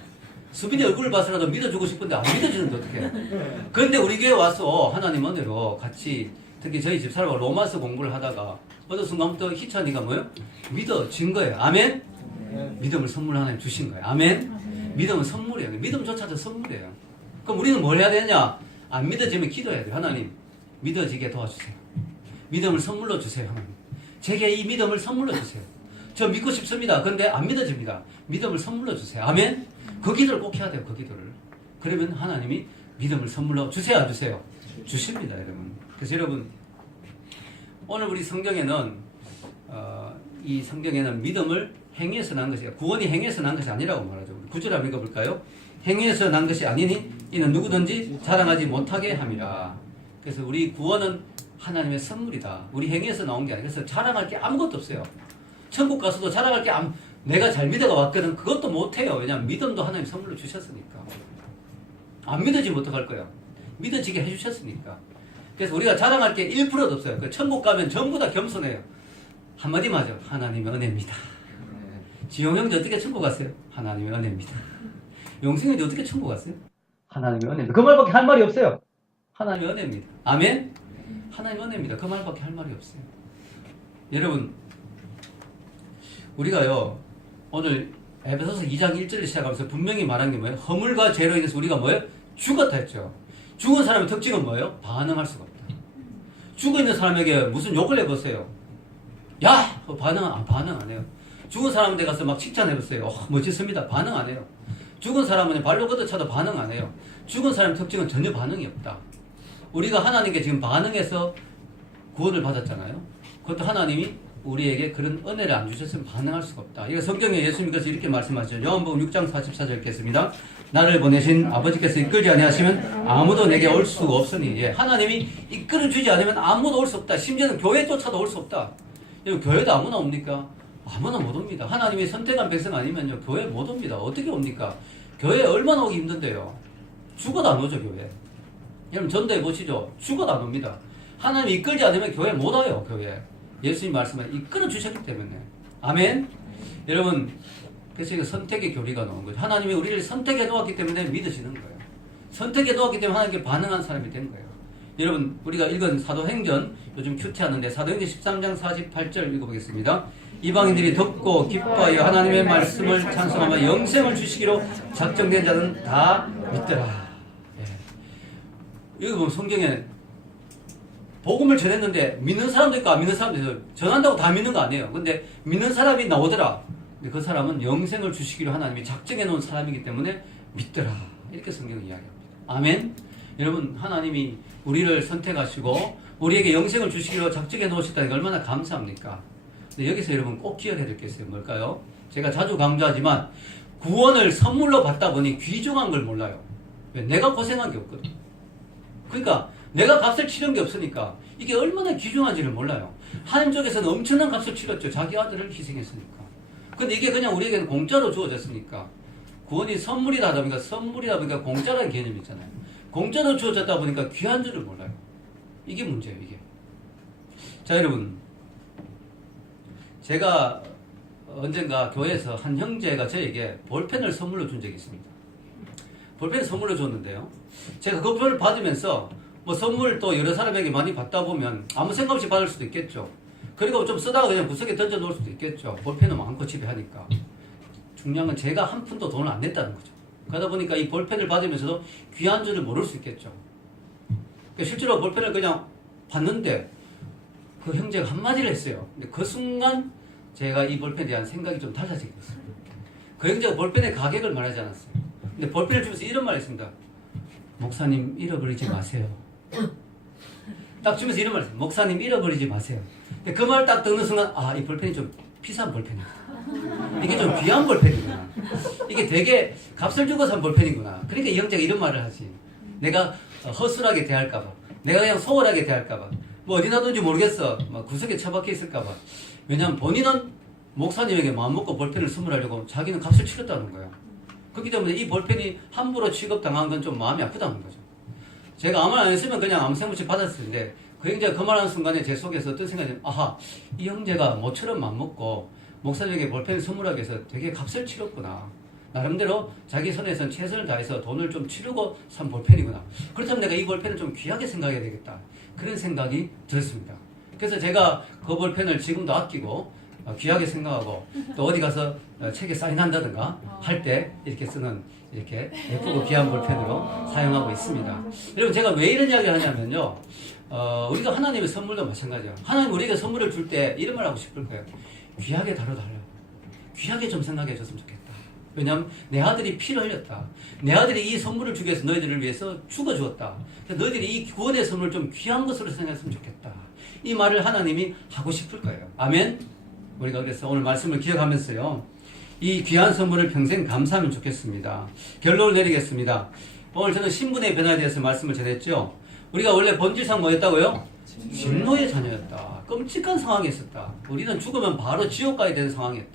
수빈이 얼굴을 봐서라도 믿어주고 싶은데 안 믿어지는데 어떡해. 그런데 우리 교회 와서 하나님 은혜로 같이 특히 저희 집사람과 로마서 공부를 하다가 어느 순간부터 희찬이가 뭐요? 믿어진 거예요. 아멘? 믿음을 선물 하나님 주신 거예요. 아멘? 믿음은 선물이에요. 믿음조차도 선물이에요. 그럼 우리는 뭘 해야 되냐? 안 믿어지면 기도해야 돼요. 하나님 믿어지게 도와주세요. 믿음을 선물로 주세요. 하나님 제게 이 믿음을 선물로 주세요. 저 믿고 싶습니다. 그런데 안 믿어집니다. 믿음을 선물로 주세요. 아멘? 그 기도를 꼭 해야 돼요. 그 기도를. 그러면 하나님이 믿음을 선물로 주세요. 안 주세요? 주십니다. 여러분. 그래서 여러분 오늘 우리 성경에는 이 성경에는 믿음을 행위에서 난 것이 구원이 행위에서 난 것이 아니라고 말하죠. 구절 한번 읽어볼까요? 행위에서 난 것이 아니니 이는 누구든지 자랑하지 못하게 함이라. 그래서 우리 구원은 하나님의 선물이다. 우리 행위에서 나온 게 아니라. 그래서 자랑할 게 아무것도 없어요. 천국 가서도 자랑할 게 내가 잘 믿어가 왔거든. 그것도 못해요. 왜냐하면 믿음도 하나님 선물로 주셨으니까. 안 믿어지면 어떡할 거야? 믿어지게 해주셨으니까. 그래서 우리가 자랑할 게 1%도 없어요. 그 천국 가면 전부 다 겸손해요. 한마디만 하죠. 하나님의 은혜입니다. 지용 형제 어떻게 천국 갔어요? 하나님의 은혜입니다. 용승 형제 어떻게 천국 갔어요? 하나님의 은혜입니다. 그 말밖에 할 말이 없어요. 하나님의 은혜입니다. 아멘? 하나님의 은혜입니다. 그 말밖에 할 말이 없어요. 여러분 우리가요 오늘 에베소서 2장 1절을 시작하면서 분명히 말한 게 뭐예요? 허물과 죄로 인해서 우리가 뭐예요? 죽었다 했죠. 죽은 사람의 특징은 뭐예요? 반응할 수가 없다. 죽어있는 사람에게 무슨 욕을 해보세요. 야! 반응 안 해요. 죽은 사람한테 가서 막 칭찬해보세요. 멋지습니다. 반응 안 해요. 죽은 사람은 발로 걷어차도 반응 안 해요. 죽은 사람의 특징은 전혀 반응이 없다. 우리가 하나님께 지금 반응해서 구원을 받았잖아요. 그것도 하나님이 우리에게 그런 은혜를 안 주셨으면 반응할 수가 없다. 이거 성경에 예수님께서 이렇게 말씀하시죠. 요한복음 6장 44절 읽겠습니다. 나를 보내신 아버지께서 이끌지 아니하시면 아무도 내게 올 수가 없으니. 하나님이 이끌어주지 않으면 아무도 올 수 없다. 심지어는 교회조차도 올 수 없다. 교회도 아무나 옵니까? 아무나 못 옵니다. 하나님이 선택한 백성 아니면요 교회 못 옵니다. 어떻게 옵니까? 교회 얼마나 오기 힘든데요. 죽어도 안 오죠 교회. 여러분 전도해 보시죠. 죽어도 안 옵니다. 하나님이 이끌지 않으면 교회 못 와요. 교회. 예수님 말씀에 이끌어 주셨기 때문에. 아멘. 여러분 그래서 이거 선택의 교리가 나온 거죠. 하나님이 우리를 선택해 놓았기 때문에 믿으시는 거예요. 선택해 놓았기 때문에 하나님께 반응한 사람이 된 거예요. 여러분 우리가 읽은 사도행전 요즘 큐티하는데 사도행전 13장 48절 읽어보겠습니다. 이방인들이 듣고 기뻐하여 하나님의 말씀을 찬송하며 영생을 주시기로 작정된 자는 다 믿더라. 여기 보면 성경에 복음을 전했는데 믿는 사람도 있고 안 믿는 사람도 있어요. 전한다고 다 믿는 거 아니에요. 근데 믿는 사람이 나오더라. 근데 그 사람은 영생을 주시기로 하나님이 작정해 놓은 사람이기 때문에 믿더라. 이렇게 성경은 이야기합니다. 아멘. 여러분 하나님이 우리를 선택하시고 우리에게 영생을 주시기로 작정해 놓으셨다는 게 얼마나 감사합니까? 근데 여기서 여러분 꼭 기억해야 될 게 있어요. 뭘까요? 제가 자주 강조하지만 구원을 선물로 받다 보니 귀중한 걸 몰라요. 왜? 내가 고생한 게 없거든. 그러니까 내가 값을 치른 게 없으니까 이게 얼마나 귀중한지를 몰라요. 하나님 쪽에서는 엄청난 값을 치렀죠. 자기 아들을 희생했으니까. 근데 이게 그냥 우리에게는 공짜로 주어졌으니까 구원이 선물이다 보니까 공짜라는 개념이 있잖아요. 공짜로 주어졌다 보니까 귀한 줄을 몰라요. 이게 문제예요. 이게. 자, 여러분, 제가 언젠가 교회에서 한 형제가 저에게 볼펜을 선물로 준 적이 있습니다. 볼펜을 선물로 줬는데요. 제가 그 볼펜을 받으면서 뭐 선물 또 여러 사람에게 많이 받다 보면 아무 생각 없이 받을 수도 있겠죠. 그리고 좀 쓰다가 그냥 구석에 던져 놓을 수도 있겠죠. 볼펜은 많고 집에 하니까. 중요한 건 제가 한 푼도 돈을 안 냈다는 거죠. 그러다 보니까 이 볼펜을 받으면서도 귀한 줄을 모를 수 있겠죠. 그러니까 실제로 볼펜을 그냥 봤는데 그 형제가 한마디를 했어요. 근데 그 순간 제가 이 볼펜에 대한 생각이 좀 달라지게 됐어요. 그 형제가 볼펜의 가격을 말하지 않았어요. 근데 볼펜을 주면서 이런 말을 했습니다. 목사님 잃어버리지 마세요. 딱 주면서 이런 말을 했어요. 목사님 잃어버리지 마세요. 그 말 딱 듣는 순간 이 볼펜이 좀 비싼 볼펜이다. 이게 좀 귀한 볼펜이구나. 이게 되게 값을 주고 산 볼펜이구나. 그러니까 이 형제가 이런 말을 하지. 내가 허술하게 대할까봐. 내가 그냥 소홀하게 대할까봐. 뭐 어디 놔둔지 모르겠어. 막 구석에 처박혀 있을까봐. 왜냐하면 본인은 목사님에게 마음먹고 볼펜을 선물하려고 자기는 값을 치렀다는 거예요. 그렇기 때문에 이 볼펜이 함부로 취급당한 건 좀 마음이 아프다는 거죠. 제가 아무 말 안 했으면 그냥 아무 생각 없이 받았을 텐데 그 형제가 그 말하는 순간에 제 속에서 어떤 생각이 들면 이 형제가 모처럼 마음먹고 목사님에게 볼펜을 선물하기 위해서 되게 값을 치렀구나. 나름대로 자기 손에선 최선을 다해서 돈을 좀 치르고 산 볼펜이구나. 그렇다면 내가 이 볼펜을 좀 귀하게 생각해야 되겠다. 그런 생각이 들었습니다. 그래서 제가 그 볼펜을 지금도 아끼고 귀하게 생각하고 또 어디 가서 책에 사인한다든가 할 때 이렇게 쓰는 이렇게 예쁘고 귀한 볼펜으로 사용하고 있습니다. 여러분 제가 왜 이런 이야기를 하냐면요. 우리가 하나님의 선물도 마찬가지예요. 하나님 우리에게 선물을 줄 때 이런 말 하고 싶을 거예요. 귀하게 다뤄달라고. 귀하게 좀 생각해 줬으면 좋겠다. 왜냐하면 내 아들이 피를 흘렸다. 내 아들이 이 선물을 주기 위해서 너희들을 위해서 죽어주었다. 너희들이 이 구원의 선물을 좀 귀한 것으로 생각했으면 좋겠다. 이 말을 하나님이 하고 싶을 거예요. 아멘? 우리가 그래서 오늘 말씀을 기억하면서요. 이 귀한 선물을 평생 감사하면 좋겠습니다. 결론을 내리겠습니다. 오늘 저는 신분의 변화에 대해서 말씀을 전했죠. 우리가 원래 본질상 뭐였다고요? 진노의 자녀였다. 끔찍한 상황에 있었다. 우리는 죽으면 바로 지옥 가야 되는 상황이었다.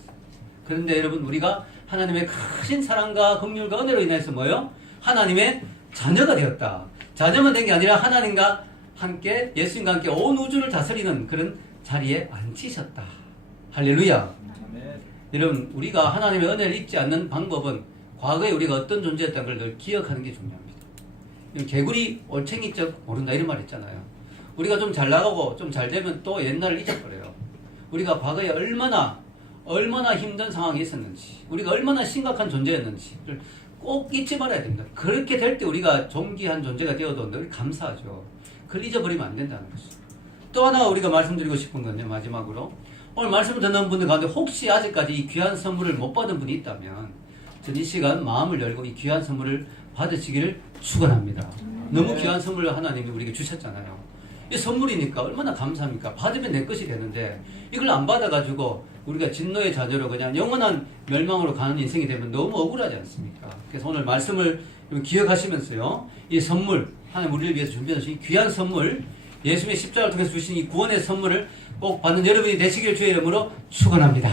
그런데 여러분 우리가 하나님의 크신 사랑과 긍휼과 은혜로 인해서 뭐예요? 하나님의 자녀가 되었다. 자녀만 된 게 아니라 하나님과 함께 예수님과 함께 온 우주를 다스리는 그런 자리에 앉히셨다. 할렐루야. 여러분 우리가 하나님의 은혜를 잊지 않는 방법은 과거에 우리가 어떤 존재였다는 걸 늘 기억하는 게 중요합니다. 개구리 올챙이적 모른다 이런 말 있잖아요. 우리가 좀 잘 나가고 좀 잘 되면 또 옛날을 잊어버려요. 우리가 과거에 얼마나 힘든 상황이 있었는지 우리가 얼마나 심각한 존재였는지를 꼭 잊지 말아야 됩니다. 그렇게 될 때 우리가 존귀한 존재가 되어도 늘 감사하죠. 그걸 잊어버리면 안 된다는 거죠. 또 하나 우리가 말씀드리고 싶은 건요. 마지막으로 오늘 말씀을 듣는 분들 가운데 혹시 아직까지 이 귀한 선물을 못 받은 분이 있다면 전 이 시간 마음을 열고 이 귀한 선물을 받으시기를 축원합니다. 너무 귀한 선물을 하나님이 우리에게 주셨잖아요. 이 선물이니까 얼마나 감사합니까? 받으면 내 것이 되는데 이걸 안 받아가지고 우리가 진노의 자녀로 그냥 영원한 멸망으로 가는 인생이 되면 너무 억울하지 않습니까? 그래서 오늘 말씀을 기억하시면서요. 이 선물, 하나님 우리를 위해서 준비하신 이 귀한 선물, 예수님의 십자가를 통해서 주신 이 구원의 선물을 꼭 받는 여러분이 되시길 주의 이름으로 축원합니다.